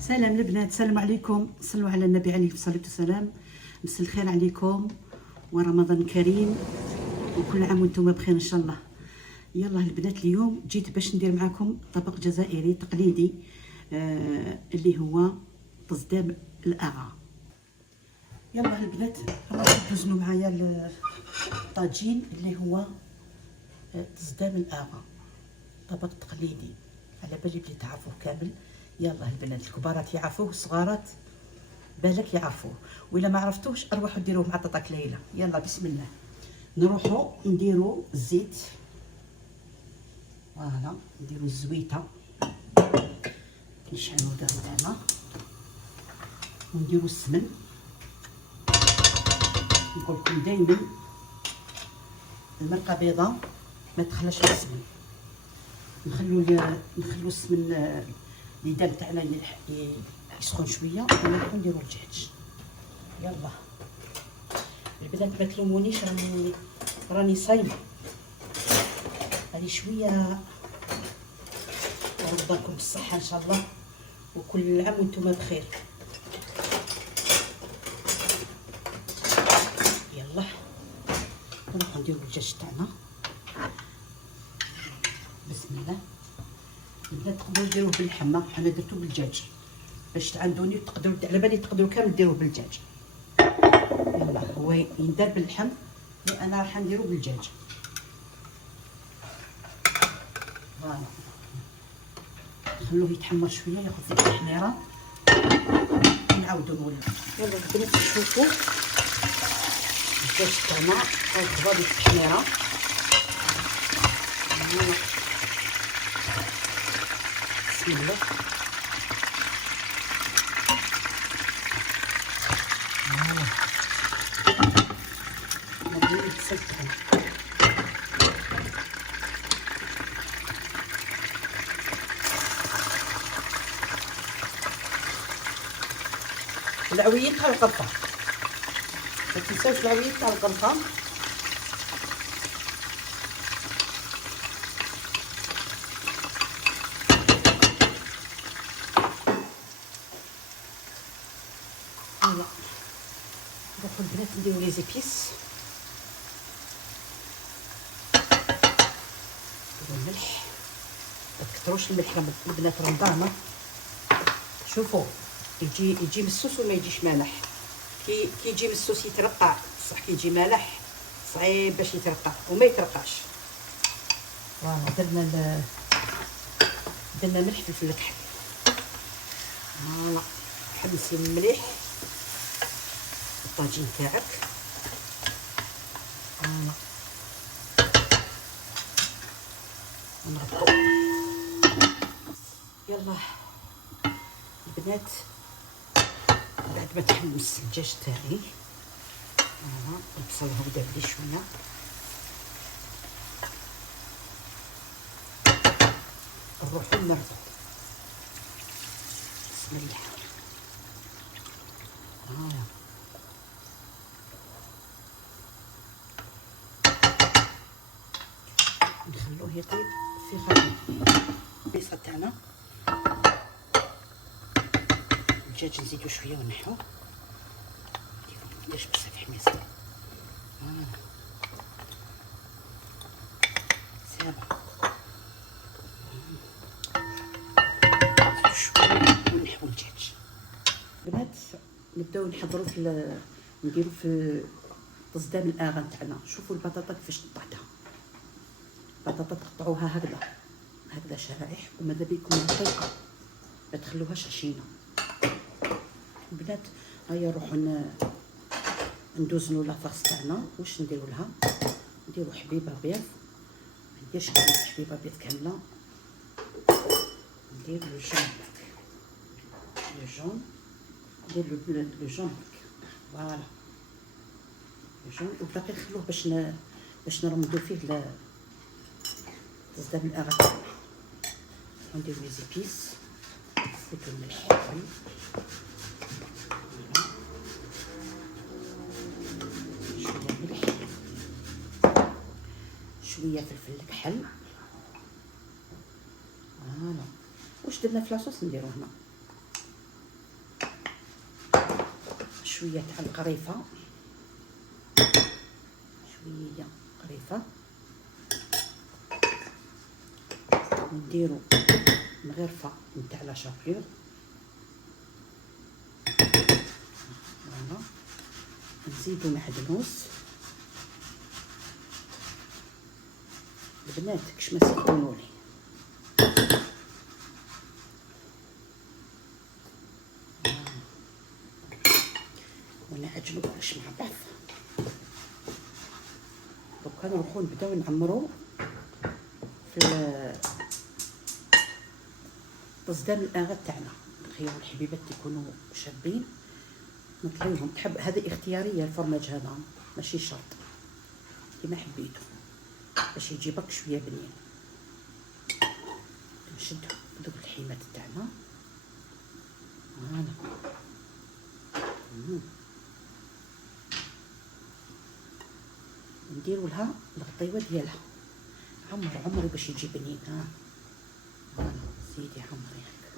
سلام البنات، السلام عليكم. صلوا على النبي عليه الصلاة والسلام. مساء الخير عليكم ورمضان كريم وكل عام وانتم بخير ان شاء الله. يلا البنات، اليوم جيت باش ندير معكم طبق جزائري تقليدي اللي هو تصدام الاغا. يلا البنات، راح توزنوا معايا الطاجين اللي هو تصدام الاغا، طبق تقليدي على بالي بلي تعرفوه كامل. يلا البنات، الكبارات يعرفوه والصغارات بالك يعرفوه، وإلا ما عرفتوش اروحوا ديروه مع طاطاك ليلى. يلا بسم الله. نروحوا نديروا الزيت، فوالا نديروا الزويته، نشعلوا الغاز تاعنا ونديروا السمن. نقول لكم دائما المرقه بيضاء ما تخلاش في السمن. نخلو السمن اللي تاعنا يسخن شويه ونروحو نديرو الدجاج. يلا البنات ما تلومونيش، راني صايمه هذه شويه. ربكم بالصحه ان شاء الله وكل عام وانتم بخير. يلا نروحو نديرو الدجاج تاعنا بسم الله. البنات تقدروا ديروه باللحمه، انا درتو بالدجاج باش تعندوني تقدروا، على بالي تقدروا كامل ديروه بالدجاج. يلا هو يندار باللحم، انا راح نديرو بالدجاج. فوالا نخلوه يتحمر شويه ياخذ فيه التحميره ونعاودو نولو. يلا البنات شوفوا الدجاج تاعنا خذ التحميره. بسم الله. نبداو نسكرو. العويين تاع القرفه، ما تنساوش العويين تاع القرفه. يلا نروحو البنات نديرو لي زيبيس، نديرو الملح، ما تكثروش الملح البنات راه ضامه. شوفوا يجي مسوس وما يجيش مالح. كي يجي مسوس يترقع، بصح كي يجي مالح صعيب باش يترقع وما يترقعش. فوالا درنا ملح فلفل الكحل. فوالا حمسي المليح الطاجين تاعك. فوالا نغطو. يلا البنات بعد ما تحمس الدجاج تاعي، فوالا البصل هو داب لي شويه، نروحو نمرضو. بسم الله. نخلوه يطيب في خليط البيصه تاعنا. الدجاج نزيدو شويه ونحو نديرو قداش بزاف حميصه. سابه نزيدو شويه ونحو الدجاج. بنات نبداو نحضرو نديرو في تصدام الاغا تاعنا. شوفوا البطاطا كيفاش قطعتها. البطاطا تقطعوها هكذا شرائح، وماذا بيكم رقيقه ما تخلوهاش عشينه. البنات هيا نروحو ندوزنو لاطاس تاعنا. واش نديرو لها؟ نديرو حبيبه بيض، ما نديرش حبيبه بيض كامله، ندير لو جون، ندير لو جون هكا. فوالا لو جون، وباقي نخلوه باش نرمدو فيه تصدام الاغا تاعنا. ندير لي زيبيس، نزيدو الملح شويه فلفل الكحل. فوالا واش درنا في لاصوص نديرو هنا. شويه تاع القريفه، شويه قريفه، ونديرو مغرفه نتاع لا شابلور. فوالا نزيدو معدنوس. البنات كش ما سخونولي ونعجنو كلش مع بعض. دوكا نروحو نبداو نعمرو في تصدام الاغا تاعنا. الخيار الحبيبات يكونوا شابين نطليهم. تحب هذه اختياريه الفرماج هذا ماشي شرط، كيما حبيتو باش يجي برك شويه بنين. نشدو دوك الحيمات تاعنا. فوالا نديرو لها الغطيوه ديالها. عمري باش يجي بنين. فوالا زيدي عمري هكا.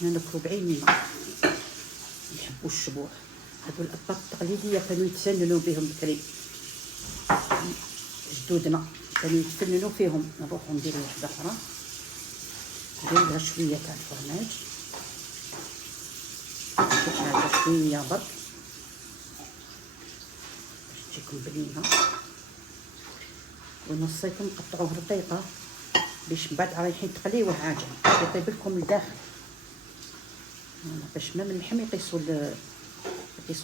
حنا ناكلو بعينينا، نحبو الشبوع. هادو الاطباق التقليديه كانوا يتسننوا بهم بكري، جدودنا كانوا يتفننوا فيهم. نروحو نديرو واحده اخرى، ندير لها شويه تاع الفرماج، هذا شويه برك باش تجيكم بنينه. ونصيتو نقطعوه رقيقه باش من بعد رايحين تقليوه عاجن يطيب لكم لداخل، باش ما من اللحم يقيسوا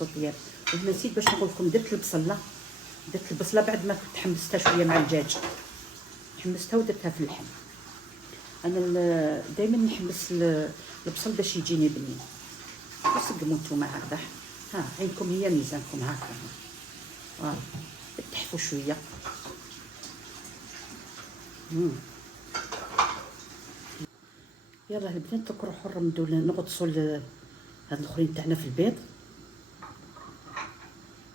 الطياب. وهنا نسيت باش نقول لكم درت البصله بعد ما كنت حمستها شويه مع الدجاج، حمستها ودرتها في اللحم. انا دائما نحمس البصل باش يجيني بنين. وسقموا نتوما هكذا، عينكم هي ميزانكم هكا. فوالا تحفوا شويه. يلا البنات دوك نروحو نرمدو نغطسو هاد الاخرين تاعنا في البيض.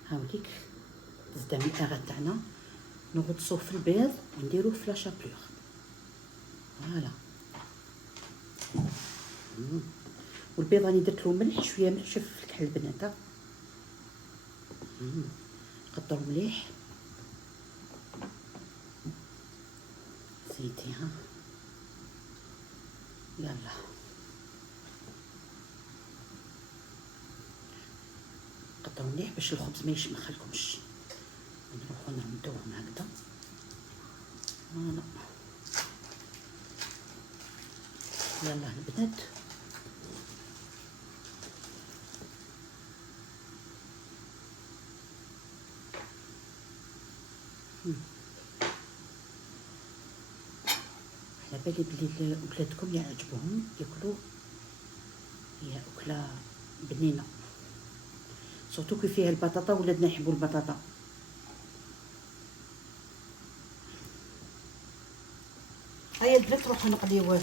هاوليك تصدام الاغا تاعنا نغطسوه في البيض ونديروه في لا شابلور. فوالا والبيض راني درت له ملح، شويه ملح. شوف الكحل البنات، قطروا مليح. زيتي يلا قطعوا مليح باش الخبز ما يشمخلكمش. نروحو نرمدوهم هكذا. فوالا يلا البنات على بالي بلي ولادكم يعجبهم ياكلوا، هي اكله بنينه سورتو كي فيها البطاطا. ولادنا يحبوا البطاطا. هيا البنات نروحو نقليو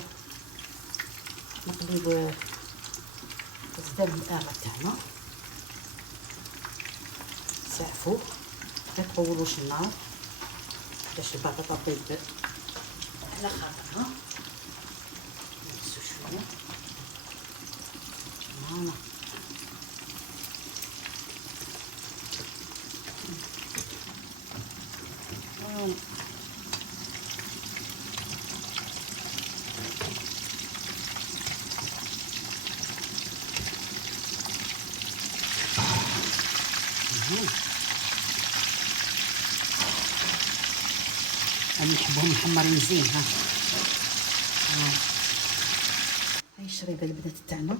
تصدام الاغا تاعنا. سعفو ما تطولوش النار باش البطاطا طيب على خاطرها. نقصو شويه. فوالا انا نحبهم محمرين زين. هاي الشريبه البنات تاعنا.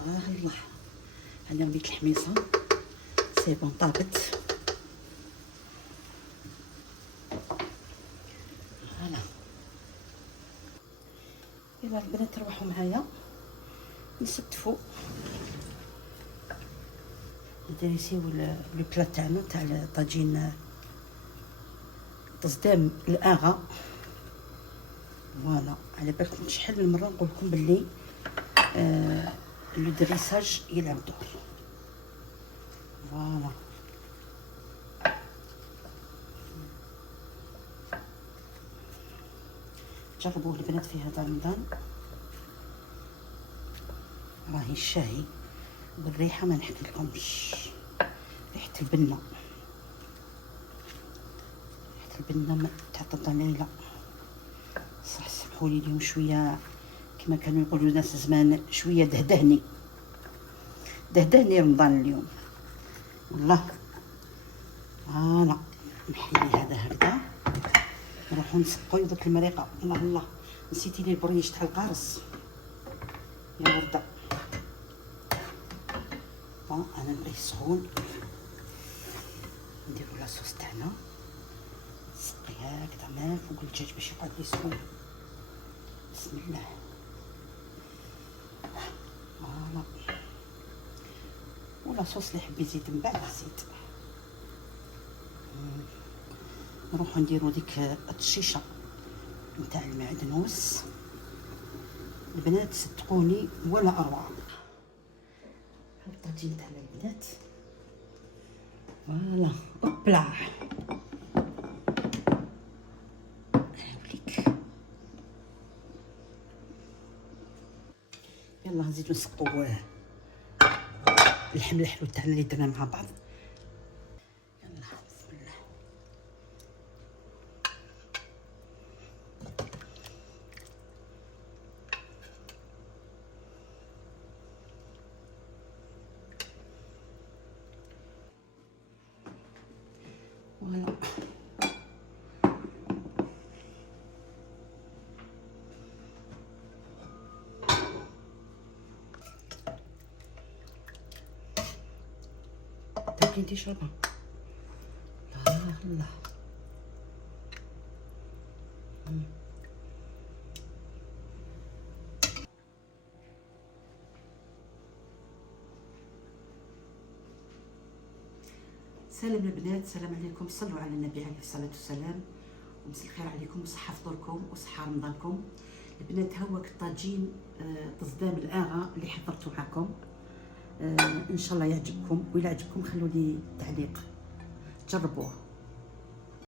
الله انا رميت الحميصه سي بون طابت. فوالا يلا البنات روحوا معايا نستفوا ندريسيو لو بلا تاعنا تاع الطاجين تصدام الاغا. فوالا على بالكم شحال من مره نقول لكم باللي لو دريساج يلعب دور. فوالا جربوه البنات في هذا رمضان. راهي الشاي بالريحه ما نحكي لكمش، ريحه البنه، ريحه البنه ما تعطى ليله. صح سمحوا لي اليوم شويه كما كانوا يقولوا الناس زمان، شويه دهدهني رمضان اليوم والله. فوالا نحيي هذا هكذا، نروحو نسقيو دوك المريقه. الله نسيتي لي البريش تاع القارص يا ورده. بون انا نبغيه سخون، نديرو لاصوص تاعنا، نسقيها هكذا ما فوق الدجاج باش يقعد لي سخون. بسم الله. فوالا ولاصوص اللي يحب يزيد من بعد يزيد. نروحو نديرو ديك الطشيشه نتاع المعدنوس. البنات صدقوني ولا اروع. الطاجين تاعنا البنات فوالا اوبلا. هاوليك يلا نزيدو نسقو اللحم الحلو تاعنا اللي درنا مع بعض. يلا بسم الله. فوالا تاكلين تشربها. الله سلام البنات، سلام عليكم، صلوا على النبي عليه الصلاة والسلام، ومساء الخير عليكم وصحة فطوركم وصحة رمضانكم. البنات هوك الطاجين تصدام الآغا اللي حضرته معكم. ان شاء الله يعجبكم، وإلا عجبكم خلوا لي تعليق، جربوه.